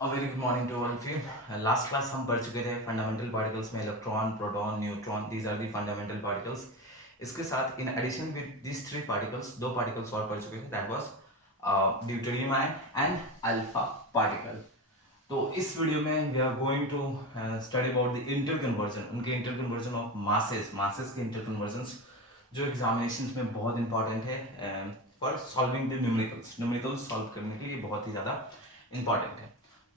Very good morning to all of you. Last class हम पढ़ चुके थे फंडामेंटल पार्टिकल्स में electron, proton, neutron, these are the fundamental particles. इसके साथ in addition with this three particles दो particles और पढ़ चुके थे, that was deuterium ion and alpha particle. तो इस वीडियो में we are going to study about the inter conversion, उनके इंटर कन्वर्जन ऑफ मासेस के इंटर कन्वर्जन्स जो एग्जामिनेशन में बहुत इंपॉर्टेंट है for solving the numericals solve करने के लिए बहुत ही ज़्यादा इंपॉर्टेंट है।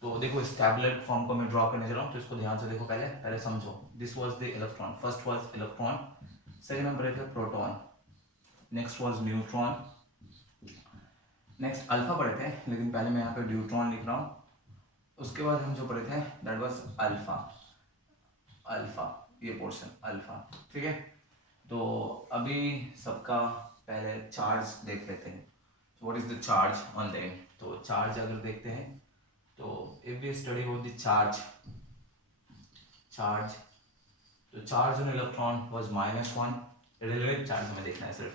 तो देखो इस टैबलेट फॉर्म को मैं ड्रॉ करने जा रहा हूँ, तो इसको ध्यान से देखो, पहले समझो। This was the electron, first was electron, second number है proton, next was neutron, next alpha पढ़े थे, लेकिन पहले मैं यहाँ पे ड्यूट्रॉन लिख रहा हूँ। उसके बाद हम जो पढ़े थे दैट वाज अल्फा, अल्फा ये पोर्शन अल्फा, ठीक है। तो अभी सबका पहले चार्ज देख लेते हैं। What is the charge on them? तो चार्ज अगर देखते हैं तो if we study about the charge, तो charge on electron was -1, relative charge हमें देखना है सिर्फ।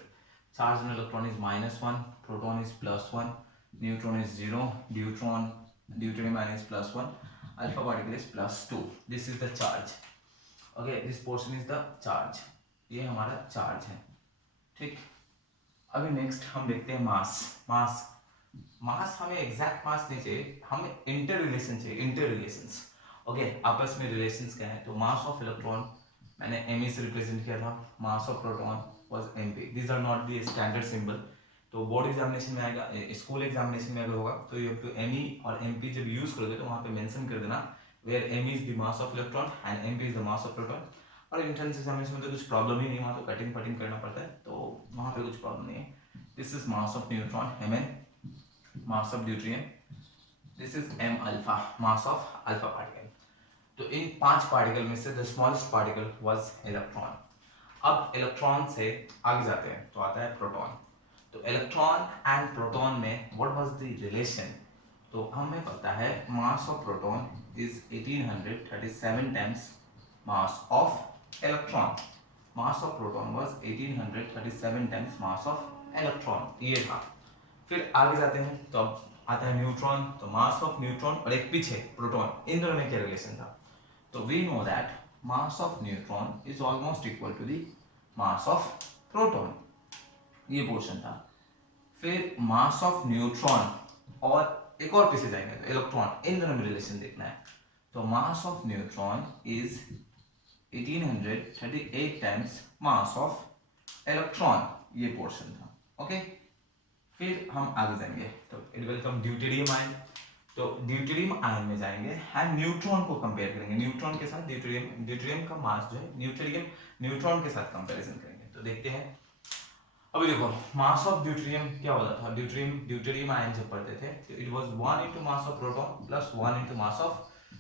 Charge on electron is -1, proton is +1, neutron is 0, deuterium ion is +1, alpha particle is +2। This is the charge, okay, this portion is the charge, ये हमारा charge है, ठीक। अभी next हम देखते हैं मास हमें एग्जैक्ट मास नहीं चाहिए, हमें इंटर रिलेशन चाहिए, इंटर रिलेशंस, ओके, आपस में रिलेशंस क्या है। तो मास ऑफ इलेक्ट्रॉन मैंने एम से रिप्रेजेंट किया था, mass of proton was mp। These are not the standard symbol. तो बोर्ड एग्जामिनेशन में आएगा, स्कूल एग्जामिनेशन में अगर होगा तो ये तो एम और mp जब यूज करोगे तो वहाँ पे मेंशन कर देना where m is the mass of electron and mp is the mass of proton. और एंट्रेंस एग्जामिनेशन में तो कुछ प्रॉब्लम ही नहीं, वहाँ तो कटिंग फटिंग करना पड़ता है, तो वहाँ पे कुछ प्रॉब्लम नहीं है। This is mass of neutron mn, mass of deuterium, this is m alpha, mass of alpha particle. तो इन पांच पार्टिकल में से the smallest particle was electron. अब इलेक्ट्रॉन से आगे जाते हैं तो आता है प्रोटॉन। तो इलेक्ट्रॉन एंड प्रोटॉन में व्हाट वाज द रिलेशन? तो हमें पता है मास of proton is 1837 times mass of electron. Mass of proton was 1837 times mass of electron, ये था। फिर आगे जाते हैं तो अब आता है न्यूट्रॉन। तो मास ऑफ न्यूट्रॉन और एक पीछे प्रोटॉन, इन दोनों में क्या रिलेशन था? तो we know that mass of neutron is almost equal to the mass of proton, ये पोर्शन था। फिर मास ऑफ न्यूट्रॉन और एक और पीछे जाएंगे तो इलेक्ट्रॉन, इन दोनों में रिलेशन देखना है। तो mass of neutron is 1838 times mass of electron, ये पोर्शन था, ओके। फिर हम आगे जाएंगे तो it will come deuterium ion. तो ड्यूटेरियम आयन में जाएंगे एंड न्यूट्रॉन को कंपेयर करेंगे, न्यूट्रॉन के साथ ड्यूटेरियम का मास जो है न्यूटेरियम न्यूट्रॉन के साथ कंपैरिजन करेंगे। तो देखते हैं, अभी देखो मास ऑफ ड्यूटेरियम क्या होता था। ड्यूटेरियम आयन जब पढ़ते थे तो it was 1 into mass of proton plus 1 into mass of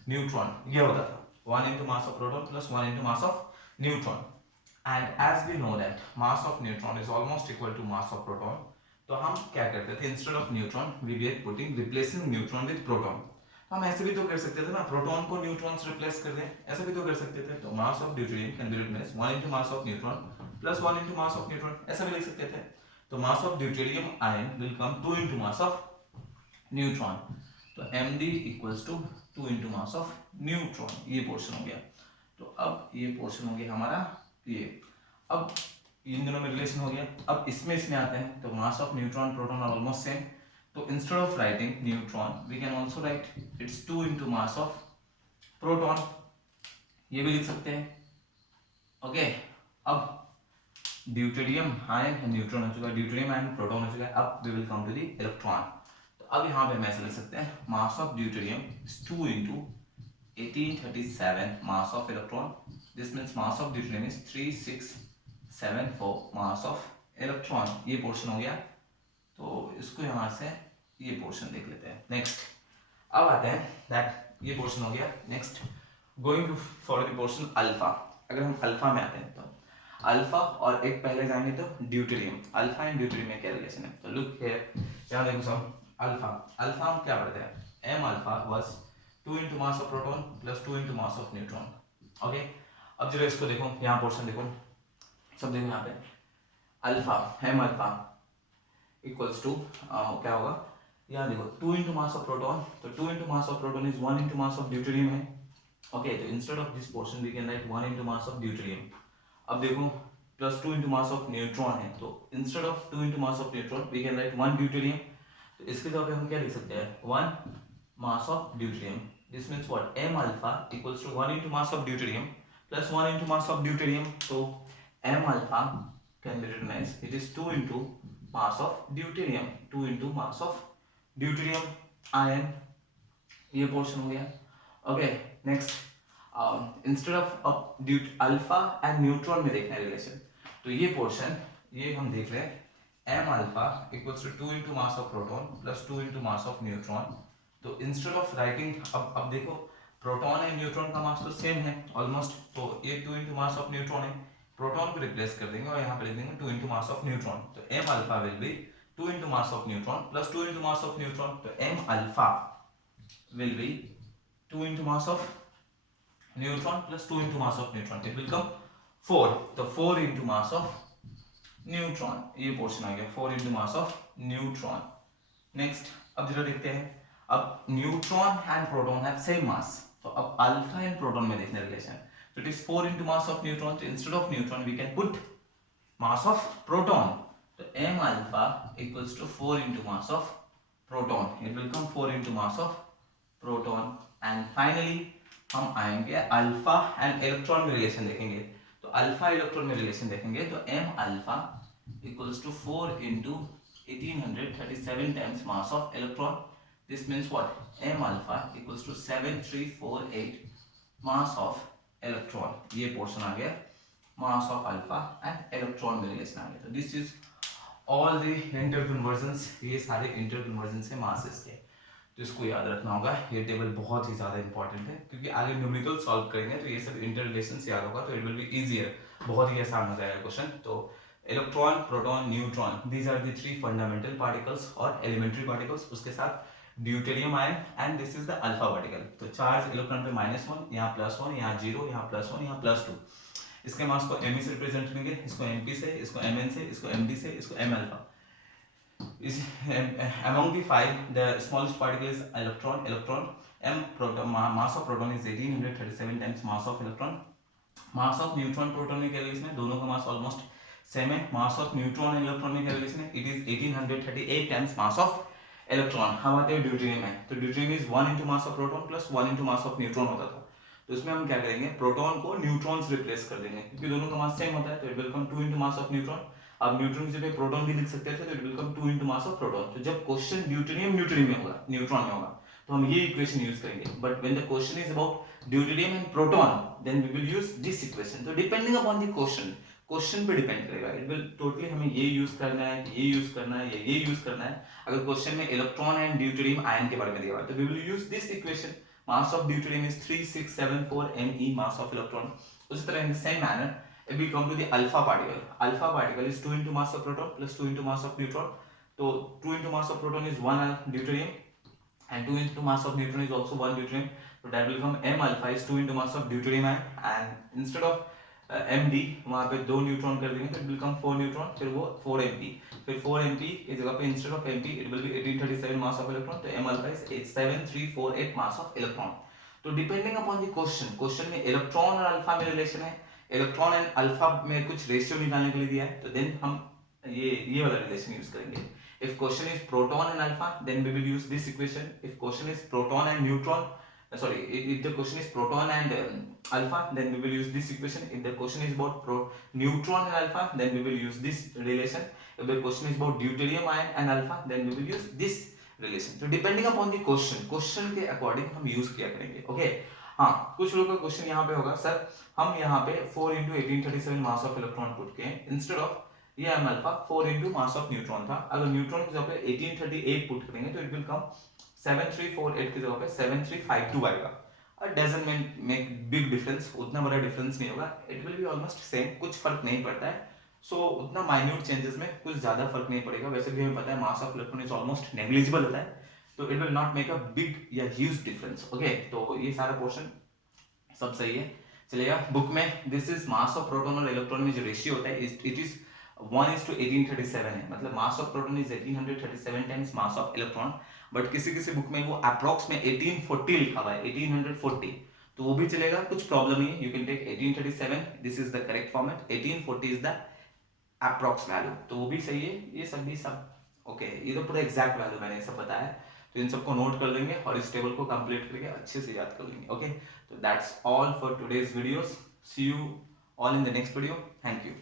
neutron, ये होता था 1 into mass of proton plus 1 into mass of neutron. And as we know that mass of neutron is almost equal to mass of proton, तो हम क्या करते थे, instead of neutron we were putting replacing neutron with proton. हम ऐसे भी तो कर सकते थे ना, प्रोटॉन को न्यूट्रॉन से रिप्लेस कर दें, ऐसे भी तो कर सकते थे। तो mass of deuterium can be replace 1 into mass of neutron plus 1 into mass of neutron, ऐसा भी लिख सकते थे। तो mass of deuterium ion will come 2 into mass of neutron. तो md equals to 2 into mass of neutron, ये portion हो गया। तो अब ये पोर्शन हो गया हमारा ये। अब इन दोनों में रिलेशन हो गया। अब इसमें आते हैं तो mass of neutron proton are almost same. तो instead of writing neutron we can also write its 2 into mass of proton, ये भी लिख सकते हैं, ओके। अब ड्यूटेरियम आयन न्यूट्रॉन हो चुका है, ड्यूटेरियम आयन प्रोटॉन हो चुका है। अब we will come to the electron. तो अब यहाँ पे हम ऐसे लिख सकते हैं mass of deuterium is 2 into 1837 mass of electron. This means mass of deuterium is 3674 mass of electron, ये पोर्शन हो गया। तो इसको यहाँ से ये पोर्शन देख लेते हैं। नेक्स्ट अब आते हैं दैट ये पोर्शन हो गया। Next going to for the portion alpha. अगर हम अल्फा में आते हैं तो अल्फा और एक पहले जाएंगे तो ड्यूटेरियम, अल्फा एंड ड्यूटेरियम में क्या रिलेशन है? तो लुक हियर, यहाँ देखो सब अल्फा, अल्फा हम क्या पढ़ते हैं, m alpha was 2 into mass of proton plus 2 into mass of neutron, okay. अब जरा इसको देखो, यहाँ पोर्शन देखो, सब देखो यहाँ पे alpha m alpha equals to क्या होगा यहाँ देखो 2 इंटू मास ऑफ प्रोटॉन, तो 2 into mass of proton is 1 into mass of deuterium है। ओके, तो instead of this portion we can write 1 into mass of deuterium. अब देखो plus 2 into mass of neutron है, तो instead of 2 into mass of neutron we can write 1 deuterium. तो इसके जगह पे हम क्या लिख सकते हैं, 1 mass of deuterium. This means what, m alpha equals to 1 into mass of deuterium plus 1 into mass of deuterium. तो m alpha can be written as it is 2 into mass of deuterium, 2 into mass of deuterium ion. ये portion हो गया। Okay, next instead of alpha and neutron में देखना है relation, तो ये portion ये हम देख रहे हैं m alpha equals to 2 into mass of proton plus 2 into mass of neutron. तो इंस्टेड ऑफ राइटिंग, अब देखो प्रोटॉन एंड न्यूट्रॉन का मास तो सेम है ऑलमोस्ट, तो ये 2 इंटू मास ऑफ न्यूट्रॉन है, प्रोटॉन को रिप्लेस कर देंगे और यहाँ पे लिख देंगे 2 इंटू मास ऑफ न्यूट्रॉन। तो m alpha will be 2 into mass of neutron plus 2 into mass of neutron. तो m alpha will be 2 into mass of neutron plus 2 into mass of neutron, it will come 4, तो 4 into mass of neutron, ये portion आ गया 4 into mass of neutron। Next अब जरा देखते हैं, अब neutron and proton have same mass, तो अब अल्फा एंड प्रोटॉन में देखना रिलेशन, तो it is 4 into mass of neutron, तो instead of neutron we can put mass of proton, तो m alpha equals to 4 into mass of proton, it will come 4 into mass of proton. And finally हम आएंगे alpha and electron में relation देखेंगे, तो alpha electron में relation देखेंगे, तो m alpha equals to 4 into 1837 times mass of electron. This means what, m alpha equals to 7348 mass of electron. ये portion आ गया mass of alpha and electron में रिलेशन आ गया। तो this is all the inter conversions, ये सारे inter convergence के मासेस के, तो इसको याद रखना होगा। ये टेबल बहुत ही ज़्यादा इंपॉर्टेंट है क्योंकि आगे न्यूमेरिकल सॉल्व करेंगे तो ये सब इंटर रिलेशंस याद होगा, तो इट विल बी इजियर, बहुत ही आसान हो जाएगा क्वेश्चन। तो electron, proton, neutron, these are the 3 fundamental particles और एलिमेंट्री पार्टिकल्स, उसके साथ deuterium ion and this is the alpha particle. तो चार्ज इलेक्ट्रॉन पे -1, यहाँ +1, यहाँ 0, यहाँ +1, यहाँ +2। इसके मास को m से रिप्रेजेंट करेंगे, इसको mp से, इसको mn से, इसको md से, इसको m alpha. is among the 5 the smallest particle is electron m proton, mass of proton is 1837 times mass of electron, mass of neutron proton में क्या रिलेशन है, दोनों का मास ऑलमोस्ट सेम है। mass of neutron and electron में क्या relation है, it is 1838 times mass of electron। हम आते हैं ड्यूटेरियम में, तो deuterium is 1 into mass of proton plus 1 into mass of neutron होता था, तो इसमें हम क्या करेंगे, प्रोटॉन को न्यूट्रॉन से रिप्लेस कर देंगे क्योंकि दोनों का मास सेम होता है, तो it will come 2 into mass of neutron। अब न्यूट्रॉन की जगह प्रोटॉन भी लिख सकते थे, तो it will come 2 into mass of proton। तो जब क्वेश्चन ड्यूटेरियम न्यूट्रियम में होगा, न्यूट्रॉन में होगा, तो हम ये इक्वेशन यूज करेंगे, but when the question is about deuterium and proton then we will use this equation. तो डिपेंडिंग अपॉन द क्वेश्चन पे डिपेंड करेगा, इट विल टोटली हमें ये यूज करना है, ये यूज करना है, ये यूज करना है। अगर क्वेश्चन में इलेक्ट्रॉन एंड ड्यूटेरियम आयन के बारे में दिया हुआ है तो we will use this equation, mass of deuterium is 3674 me, mass of electron। उसी तरह in the same manner if we come to the alpha particle is 2 into mass of proton plus 2 into mass of neutron। तो 2 into mass of proton is 1 deuterium and 2 into mass of neutron is also 1 deuterium, so that will come m alpha is 2 into mass of deuterium and instead of md वहाँ पे 2 neutron कर देंगे तो it will come 4 neutron, फिर वो 4 mp, फिर 4 mp की जगह पे instead of mp it will be 1837 mass of electron, तो m alpha is 7348 mass of electron. तो डिपेंडिंग अपॉन द क्वेश्चन में इलेक्ट्रॉन और अल्फा में रिलेशन है, इलेक्ट्रॉन एंड अल्फा में कुछ रेशियो निकालने के लिए दिया है, तो देन हम ये वाला रिलेशन यूज करेंगे। If question is proton and alpha then we will use this equation, if question is proton and neutron, sorry, if the question is proton and alpha then we will use this equation, if the question is about neutron and alpha then we will use this relation, if the question is about deuterium ion and alpha then we will use this relation। तो depending upon the question के according हम use किया करेंगे। Okay हाँ, कुछ लोगों का question यहाँ पे होगा, सर हम यहाँ पे 4 into 1837 mass of electron put के इंस्टेड ऑफ ये m alpha 4 into mass of neutron था, अगर न्यूट्रॉन की जगह पे 1838 पुट करेंगे तो इट विल कम 7348 की जगह पे 7352 आएगा। डजंट मेक बिग डिफरेंस, उतना बड़ा डिफरेंस नहीं होगा, it will be almost same, कुछ फर्क नहीं पड़ता है। सो उतना माइन्यूट चेंजेस में कुछ ज्यादा फर्क नहीं पड़ेगा, वैसे भी हमें पता है मास of electron is almost negligible होता है, तो it will not make a big या ह्यूज डिफरेंस। ओके, तो ये सारा पोर्शन सब सही है, चलेगा। बुक में this is mass of proton और इलेक्ट्रॉन में जो रेशियो होता है इट इज 1:1837 है, मतलब मास of proton is 1837 times mass of electron. But किसी किसी बुक में वो अप्रॉक्स में 1840 लिखा हुआ है, 1840, तो वो भी चलेगा, कुछ प्रॉब्लम नहीं है। You can take 1837, this is the correct format, 1840 is the approx value, तो वो भी सही है। ये सब भी सब ओके, ये तो पूरा एग्जैक्ट वैल्यू मैंने सब बताया है, तो इन सबको नोट कर लेंगे और इस टेबल को कंप्लीट करके अच्छे से याद कर लेंगे। ओके, तो that's all for today's videos, see you all in the next video, thank you.